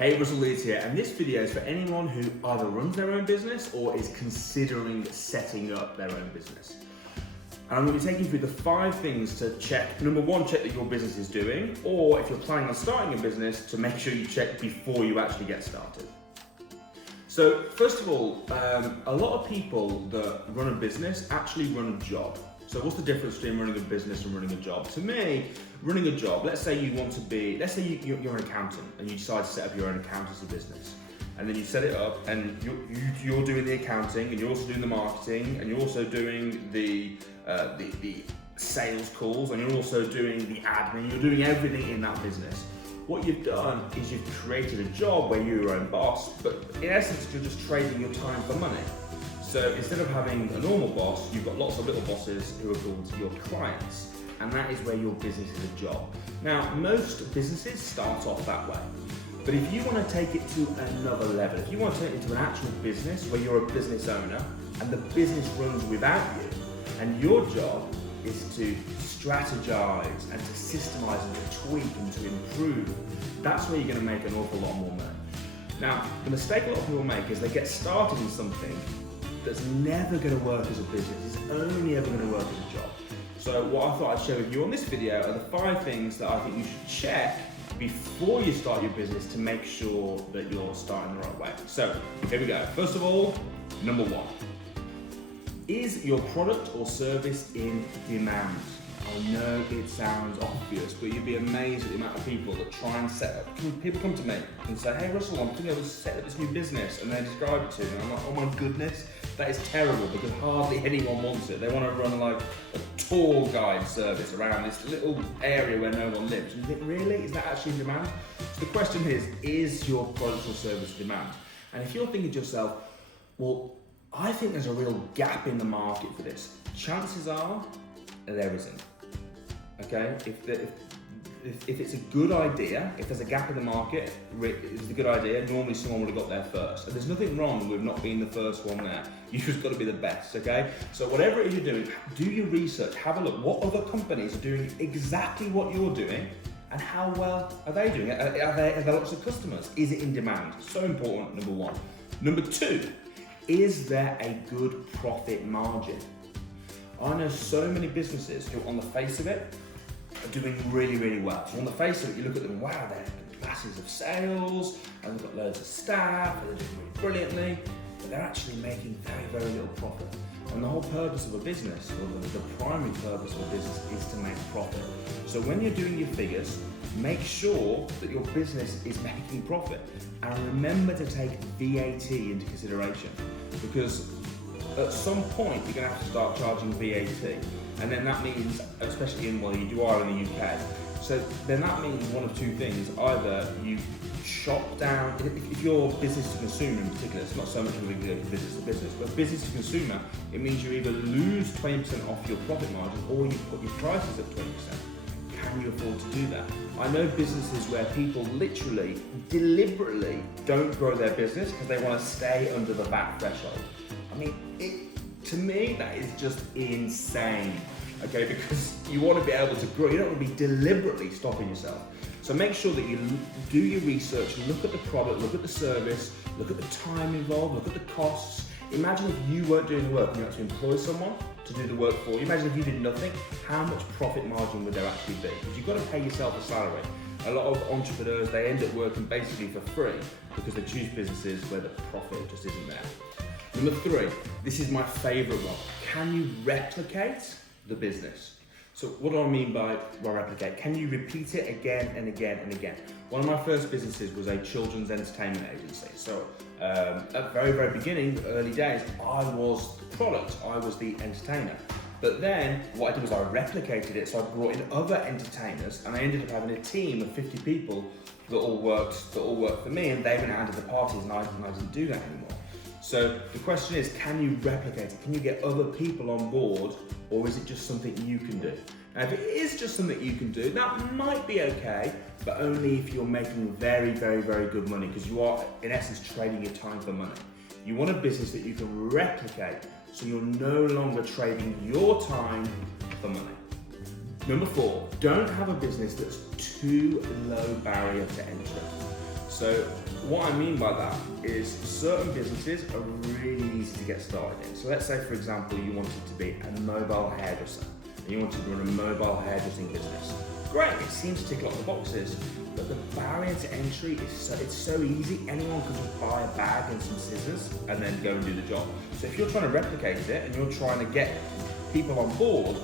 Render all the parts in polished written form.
Hey, Russell Leeds here, and this video is for anyone who either runs their own business or is considering setting up their own business. And I'm going to be taking you through the 5 things to check. Number 1, check that your business is doing, or if you're planning on starting a business, to make sure you check before you actually get started. So first of all, a lot of people that run a business actually run a job. So what's the difference between running a business and running a job? To me, running a job, let's say you're an accountant and you decide to set up your own accountancy business. And then you set it up and you're doing the accounting and you're also doing the marketing and you're also doing the sales calls and you're also doing the admin, you're doing everything in that business. What you've done is you've created a job where you're your own boss, but in essence, you're just trading your time for money. So instead of having a normal boss, you've got lots of little bosses who are called your clients, and that is where your business is a job. Now, most businesses start off that way, but if you want to take it to another level, if you want to take it to an actual business where you're a business owner and the business runs without you, and your job is to strategize and to systemize and to tweak and to improve, that's where you're going to make an awful lot more money. Now, the mistake a lot of people make is they get started in something that's never going to work as a business. It's only ever going to work as a job. So what I thought I'd share with you on this video are the 5 things that I think you should check before you start your business to make sure that you're starting the right way. So here we go. First of all, number 1. Is your product or service in demand? I know it sounds obvious, but you'd be amazed at the amount of people that try and set up. People come to me and say, hey Russell, I'm thinking of set up this new business, and they describe it to me. And I'm like, oh my goodness, that is terrible because hardly anyone wants it. They want to run like a tour guide service around this little area where no one lives. And you think, really? Is that actually in demand? So the question is your product or service in demand? And if you're thinking to yourself, well, I think there's a real gap in the market for this, chances are there isn't. Okay, if it's a good idea, if there's a gap in the market, it's a good idea, normally someone would have got there first. And there's nothing wrong with not being the first one there. You've just got to be the best, okay? So whatever it is you're doing, do your research, have a look. What other companies are doing exactly what you're doing and how well are they doing it? Are there lots of customers? Is it in demand? So important, number 1. Number 2, is there a good profit margin? I know so many businesses who on the face of it are doing really, really well. So on the face of it, you look at them, wow, they're masses of sales, and they've got loads of staff, and they're doing really brilliantly, but they're actually making very, very little profit. And the whole purpose of a business, or the primary purpose of a business, is to make profit. So when you're doing your figures, make sure that your business is making profit. And remember to take VAT into consideration, because at some point you're going to have to start charging VAT. And then that means, especially you are in the UK, so then that means one of 2 things. Either you chop down, if you're business to consumer in particular, it's not so much of a business to business, but business to consumer, it means you either lose 20% off your profit margin or you put your prices up 20%. Can you afford to do that? I know businesses where people literally, deliberately don't grow their business because they want to stay under the VAT threshold. I mean, to me, that is just insane, okay? Because you want to be able to grow. You don't want to be deliberately stopping yourself. So make sure that you do your research, look at the product, look at the service, look at the time involved, look at the costs. Imagine if you weren't doing the work and you had to employ someone to do the work for you. Imagine if you did nothing, how much profit margin would there actually be? Because you've got to pay yourself a salary. A lot of entrepreneurs, they end up working basically for free because they choose businesses where the profit just isn't there. Number 3, this is my favorite one. Can you replicate the business? So what do I mean by replicate? Can you repeat it again and again and again? One of my first businesses was a children's entertainment agency. So at the very, very beginning, early days, I was the product, I was the entertainer. But then what I did was I replicated it, so I brought in other entertainers and I ended up having a team of 50 people that all worked for me, and they went out to the parties and I didn't do that anymore. So the question is, can you replicate it? Can you get other people on board, or is it just something you can do? Now, if it is just something you can do, that might be okay, but only if you're making very, very, very good money, because you are, in essence, trading your time for money. You want a business that you can replicate, so you're no longer trading your time for money. Number 4, don't have a business that's too low barrier to entry. So what I mean by that is certain businesses are really easy to get started in. So let's say, for example, you wanted to be a mobile hairdresser and you wanted to run a mobile hairdressing business. Great, it seems to tick a lot of the boxes, but the barrier to entry is it's so easy. Anyone can just buy a bag and some scissors and then go and do the job. So if you're trying to replicate it and you're trying to get people on board,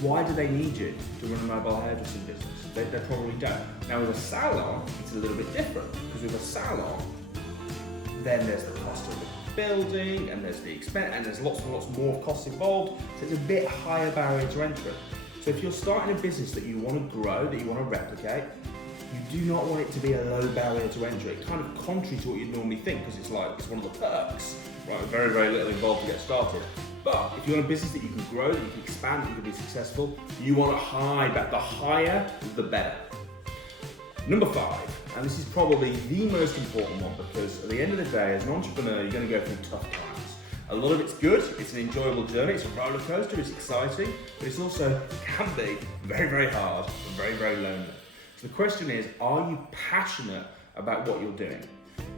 why do they need you to run a mobile hairdressing business? They probably don't. Now with a salon, it's a little bit different, because with a salon, then there's the cost of the building, and there's the expense, and there's lots and lots more costs involved, so it's a bit higher barrier to entry. So if you're starting a business that you want to grow, that you want to replicate, you do not want it to be a low barrier to entry. It's kind of contrary to what you'd normally think, because it's one of the perks, right? Very, very little involved to get started. But if you want a business that you can grow, that you can expand, that you can be successful, you want a high bet. The higher, the better. Number 5, and this is probably the most important one, because at the end of the day, as an entrepreneur, you're going to go through tough times. A lot of it's good, it's an enjoyable journey, it's a roller coaster, it's exciting, but it's also can be very, very hard and very, very lonely. So the question is, are you passionate about what you're doing?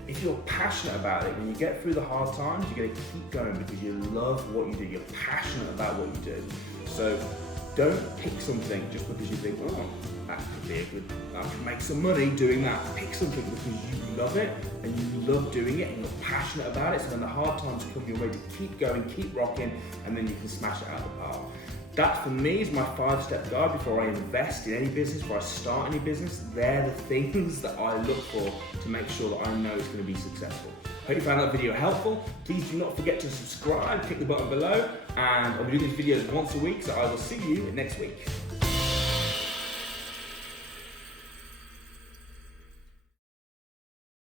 If you're passionate about it, when you get through the hard times, you're going to keep going because you love what you do. You're passionate about what you do. So don't pick something just because you think, oh, that could be I could make some money doing that. Pick something because you love it and you love doing it and you're passionate about it. So when the hard times come, you're ready to keep going, keep rocking, and then you can smash it out of the park. That for me is my 5-step guide before I invest in any business, before I start any business. They're the things that I look for to make sure that I know it's going to be successful. Hope you found that video helpful. Please do not forget to subscribe, click the button below, and I'll be doing these videos once a week, so I will see you next week.